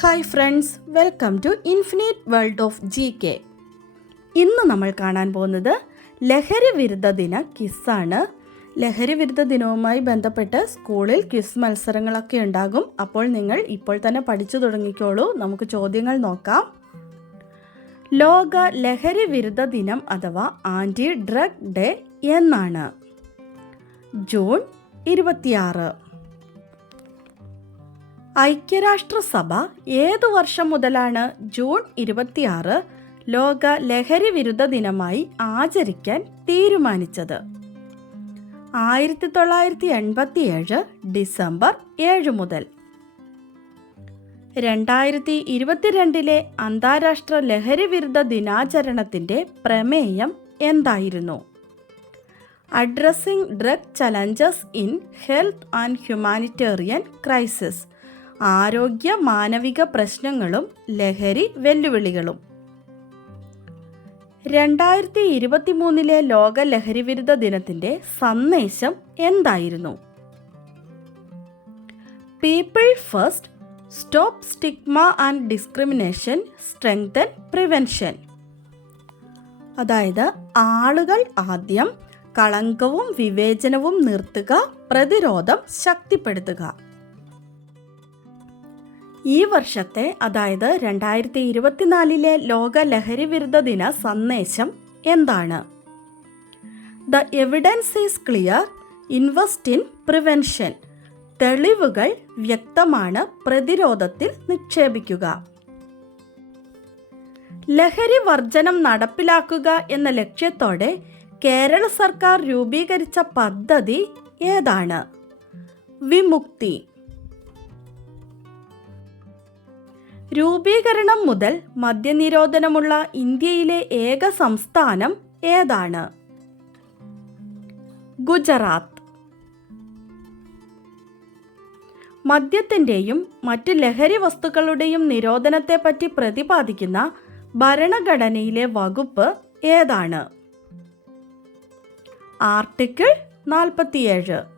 Hi friends welcome to infinite world of G K ഇന്ന് നമ്മൾ കാണാൻ പോകുന്നത് ലഹരി വിരുദ്ധ ദിന കിസ്സാണ് ലഹരി വിരുദ്ധ ദിനവുമായി ബന്ധപ്പെട്ട് സ്കൂളിൽ ക്വിസ് മത്സരങ്ങളൊക്കെ ഉണ്ടാകും. അപ്പോൾ നിങ്ങൾ ഇപ്പോൾ തന്നെ പഠിച്ചു തുടങ്ങിക്കോളൂ. നമുക്ക് ചോദ്യങ്ങൾ നോക്കാം. ലോക ലഹരി വിരുദ്ധ ദിനം അഥവാ ആന്റി ഡ്രഗ് ഡേ എന്നാണ്. ജൂൺ ഇരുപത്തിയാറ്. ഐക്യരാഷ്ട്രസഭ ഏതു വർഷം മുതലാണ് ജൂൺ ഇരുപത്തിയാറ് ലോക ലഹരി വിരുദ്ധ ദിനമായി ആചരിക്കാൻ തീരുമാനിച്ചത്? ആയിരത്തി തൊള്ളായിരത്തി എൺപത്തിയേഴ് ഡിസംബർ ഏഴ് മുതൽ. രണ്ടായിരത്തി ഇരുപത്തിരണ്ടിലെ അന്താരാഷ്ട്ര ലഹരി വിരുദ്ധ ദിനാചരണത്തിന്റെ പ്രമേയം എന്തായിരുന്നു? Addressing drug challenges in health and humanitarian crisis ആരോഗ്യ മാനവിക പ്രശ്നങ്ങളും ലഹരി വെല്ലുവിളികളും. രണ്ടായിരത്തി ഇരുപത്തി മൂന്നിലെ ലോക ലഹരി വിരുദ്ധ ദിനത്തിന്റെ സന്ദേശം എന്തായിരുന്നു? People first stop stigma and discrimination strengthen prevention അതായത് ആളുകൾ ആദ്യം കളങ്കവും വിവേചനവും നിർത്തുക പ്രതിരോധം ശക്തിപ്പെടുത്തുക. ഈ വർഷത്തെ അതായത് രണ്ടായിരത്തി ഇരുപത്തിനാലിലെ ലോക ലഹരി വിരുദ്ധ ദിന സന്ദേശം എന്താണ്? The evidence is clear invest in prevention. തെളിവുകൾ വ്യക്തമാണ് പ്രതിരോധത്തിൽ നിക്ഷേപിക്കുക. ലഹരി വർജനം നടപ്പിലാക്കുക എന്ന ലക്ഷ്യത്തോടെ കേരള സർക്കാർ രൂപീകരിച്ച പദ്ധതി ഏതാണ്? വിമുക്തി. രൂപീകരണം മുതൽ മദ്യനിരോധനമുള്ള ഇന്ത്യയിലെ ഏക സംസ്ഥാനം ഏതാണ്? ഗുജറാത്ത്. മദ്യത്തിന്റെയും മറ്റ് ലഹരി വസ്തുക്കളുടെയും നിരോധനത്തെപ്പറ്റി പ്രതിപാദിക്കുന്ന ഭരണഘടനയിലെ വകുപ്പ് ഏതാണ്? ആർട്ടിക്കിൾ നാൽപ്പത്തിയേഴ്.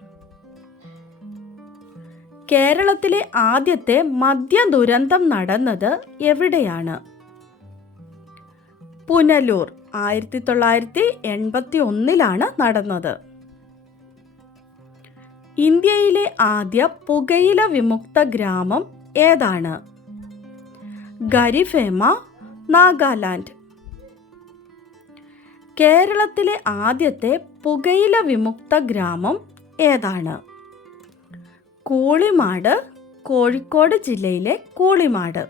കേരളത്തിലെ ആദ്യത്തെ മദ്യ ദുരന്തം നടന്നത് എവിടെയാണ്? പുനലൂർ ആയിരത്തി തൊള്ളായിരത്തി എൺപത്തി ഒന്നിലാണ് നടന്നത്. ഇന്ത്യയിലെ ആദ്യ പുകയില വിമുക്ത ഗ്രാമം ഏതാണ്? ഗരിഫേമ നാഗാലാൻഡ്. കേരളത്തിലെ ആദ്യത്തെ പുകയില വിമുക്ത ഗ്രാമം ഏതാണ്? കൂളിമാട് കോഴിക്കോട് ജില്ലയിലെ കൂളിമാട്.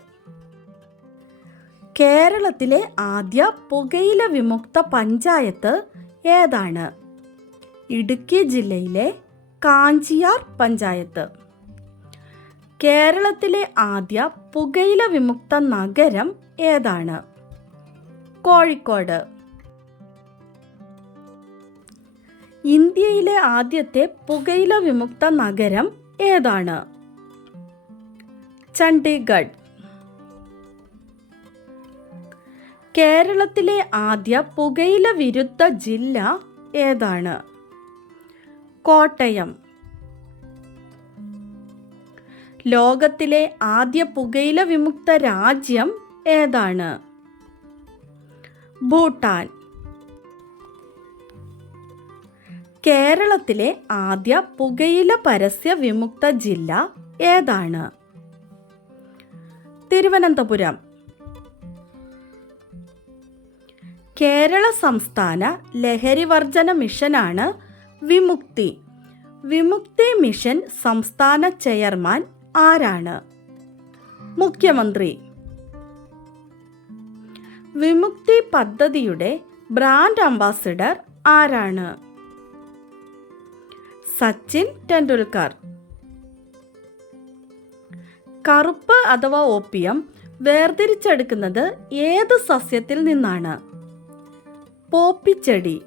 കേരളത്തിലെ ആദ്യ പുകയില വിമുക്ത പഞ്ചായത്ത് ഏതാണ്? ഇടുക്കി ജില്ലയിലെ കാഞ്ചിയാർ പഞ്ചായത്ത്. കേരളത്തിലെ ആദ്യ പുകയില വിമുക്ത നഗരം ഏതാണ്? കോഴിക്കോട്. ഇന്ത്യയിലെ ആദ്യത്തെ പുകയില വിമുക്ത നഗരം ഏതാണ്? ചണ്ഡീഗഡ്. കേരളത്തിലെ ആദ്യ പുകയില വിരുദ്ധ ജില്ല ഏതാണ്? കോട്ടയം. ലോകത്തിലെ ആദ്യ പുകയില വിമുക്ത രാജ്യം ഏതാണ്? ഭൂട്ടാൻ. കേരളത്തിലെ ആദ്യ പുകയില പരസ്യ വിമുക്ത ജില്ല ഏതാണ്? തിരുവനന്തപുരം. കേരള സംസ്ഥാന ലഹരി വർജന മിഷനാണ് വിമുക്തി. വിമുക്തി മിഷൻ സംസ്ഥാന ചെയർമാൻ ആരാണ്? മുഖ്യമന്ത്രി. വിമുക്തി പദ്ധതിയുടെ ബ്രാൻഡ് അംബാസിഡർ ആരാണ്? സച്ചിൻ ടെണ്ടുൽക്കർ. കറുപ്പ് അഥവാ ഓപ്പിയം വേർതിരിച്ചെടുക്കുന്നത് ഏത് സസ്യത്തിൽ നിന്നാണ്? പോപ്പിച്ചെടി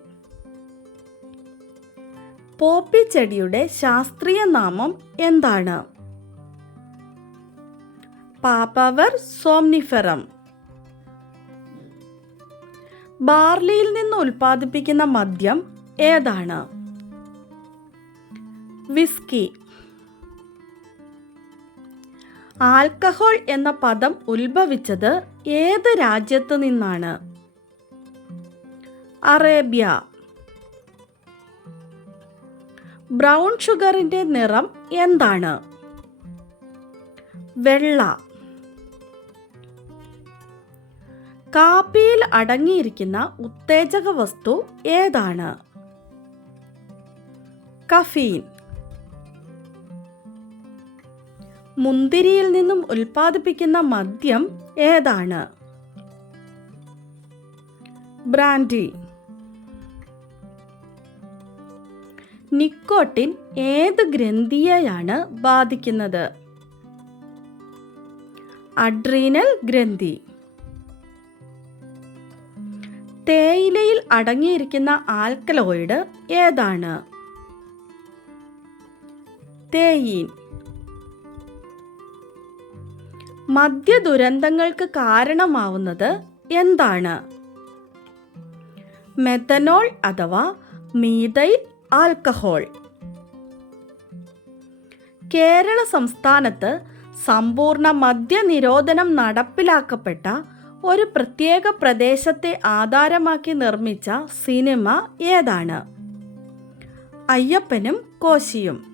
പോപ്പിച്ചെടിയുടെ ശാസ്ത്രീയ നാമം എന്താണ്? പാപ്പവർ സോംനിഫറം. ബാർലിയിൽ നിന്ന് ഉൽപ്പാദിപ്പിക്കുന്ന മദ്യം ഏതാണ്? വിസ്കി. ആൽക്കഹോൾ എന്ന പദം ഉത്ഭവിച്ചത് ഏത് രാജ്യത്ത് നിന്നാണ്? അറേബ്യ. ബ്രൗൺ ഷുഗറിന്റെ നിറം എന്താണ്? വെള്ള. കാപ്പിയിൽ അടങ്ങിയിരിക്കുന്ന ഉത്തേജക വസ്തു ഏതാണ്? കഫീൻ. മുന്തിരിയിൽ നിന്നും ഉൽപ്പാദിപ്പിക്കുന്ന മദ്യം ഏതാണ്? ബ്രാൻഡി. നിക്കോട്ടിൻ ഏത് ഗ്രന്ഥിയെയാണ് ബാധിക്കുന്നത്? അഡ്രീനൽ ഗ്രന്ഥി. തേയിലയിൽ അടങ്ങിയിരിക്കുന്ന ആൽക്കലോയിഡ് ഏതാണ്? തേയീൻ. മദ്യദുരന്തങ്ങൾക്ക് കാരണമാവുന്നത് എന്താണ്? മെത്തനോൾ അഥവാ മീതൈൽ ആൽക്കഹോൾ. കേരള സംസ്ഥാനത്ത് സമ്പൂർണ മദ്യനിരോധനം നടപ്പിലാക്കപ്പെട്ട ഒരു പ്രത്യേക പ്രദേശത്തെ ആധാരമാക്കി നിർമ്മിച്ച സിനിമ ഏതാണ്? അയ്യപ്പനും കോശിയും.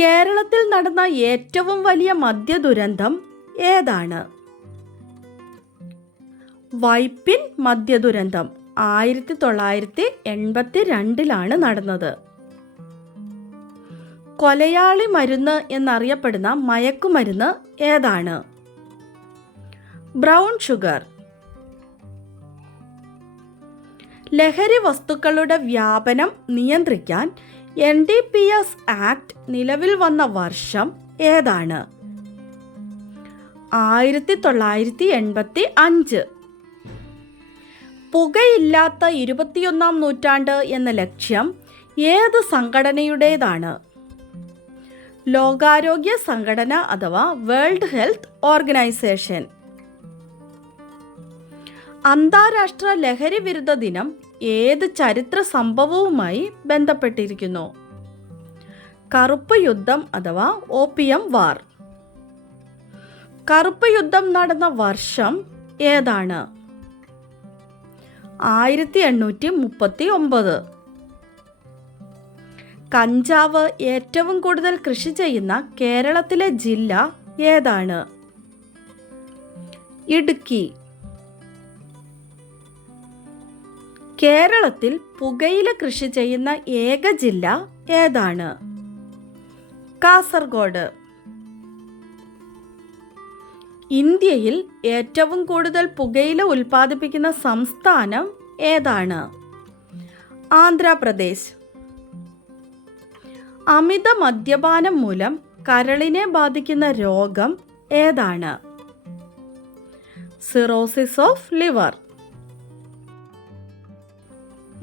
കേരളത്തിൽ നടന്ന ഏറ്റവും വലിയ മദ്യ ദുരന്തം ഏതാണ്? വൈപ്പിൻ മദ്യ ദുരന്തം ആയിരത്തി തൊള്ളായിരത്തി എൺപത്തി രണ്ടിലാണ് നടന്നത്. കൊലയാളി മരുന്ന് എന്നറിയപ്പെടുന്ന മയക്കുമരുന്ന് ഏതാണ്? Brown sugar. ലഹരി വസ്തുക്കളുടെ വ്യാപനം നിയന്ത്രിക്കാൻ N D P S act നിലവിൽ വന്ന വർഷം ഏതാണ്? ആയിരത്തി തൊള്ളായിരത്തി എൺപത്തി അഞ്ച് പുകയില്ലാത്ത ഇരുപത്തിയൊന്നാം നൂറ്റാണ്ട് എന്ന ലക്ഷ്യം ഏത് സംഘടനയുടേതാണ്? ലോകാരോഗ്യ സംഘടന അഥവാ വേൾഡ് ഹെൽത്ത് ഓർഗനൈസേഷൻ. അന്താരാഷ്ട്ര ലഹരി വിരുദ്ധ ദിനം ഏത് ചരിത്ര സംഭവവുമായി ബന്ധപ്പെട്ടിരിക്കുന്നു? കറുപ്പ് യുദ്ധം അഥവാ ഓപ്പിയം വാർ. കറുപ്പ് യുദ്ധം നടന്ന വർഷം ഏതാണ്? ആയിരത്തി എണ്ണൂറ്റി മുപ്പത്തി ഒമ്പത് കഞ്ചാവ് ഏറ്റവും കൂടുതൽ കൃഷി ചെയ്യുന്ന കേരളത്തിലെ ജില്ല ഏതാണ്? ഇടുക്കി. കേരളത്തിൽ പുകയില കൃഷി ചെയ്യുന്ന ഏക ജില്ല ഏതാണ്? കാസർഗോഡ്. ഇന്ത്യയിൽ ഏറ്റവും കൂടുതൽ പുകയില ഉൽപ്പാദിപ്പിക്കുന്ന സംസ്ഥാനം ഏതാണ്? ആന്ധ്രാപ്രദേശ്. അമിത മദ്യപാനം മൂലം കരളിനെ ബാധിക്കുന്ന രോഗം ഏതാണ്? Cirrhosis of liver.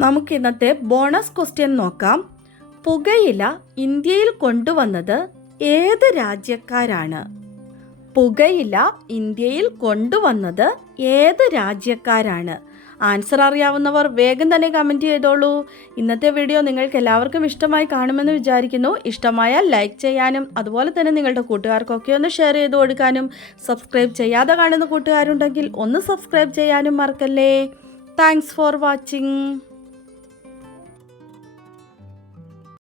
നമുക്ക് ഇന്നത്തെ ബോണസ് ക്വസ്റ്റ്യൻ നോക്കാം. പുകയില ഇന്ത്യയിൽ കൊണ്ടുവന്നത് ഏത് രാജ്യക്കാരാണ്? പുകയില ഇന്ത്യയിൽ കൊണ്ടുവന്നത് ഏത് രാജ്യക്കാരാണ്? ആൻസർ അറിയാവുന്നവർ വേഗം തന്നെ കമന്റ് ചെയ്തോളൂ. ഇന്നത്തെ വീഡിയോ നിങ്ങൾക്ക് എല്ലാവർക്കും ഇഷ്ടമായി കാണുമെന്ന് വിചാരിക്കുന്നു. ഇഷ്ടമായാൽ ലൈക്ക് ചെയ്യാനും അതുപോലെ തന്നെ നിങ്ങളുടെ കൂട്ടുകാർക്കൊക്കെ ഒന്ന് ഷെയർ ചെയ്ത് കൊടുക്കാനും സബ്സ്ക്രൈബ് ചെയ്യാതെ കാണുന്ന കൂട്ടുകാരുണ്ടെങ്കിൽ ഒന്ന് സബ്സ്ക്രൈബ് ചെയ്യാനും മറക്കല്ലേ. Thanks for watching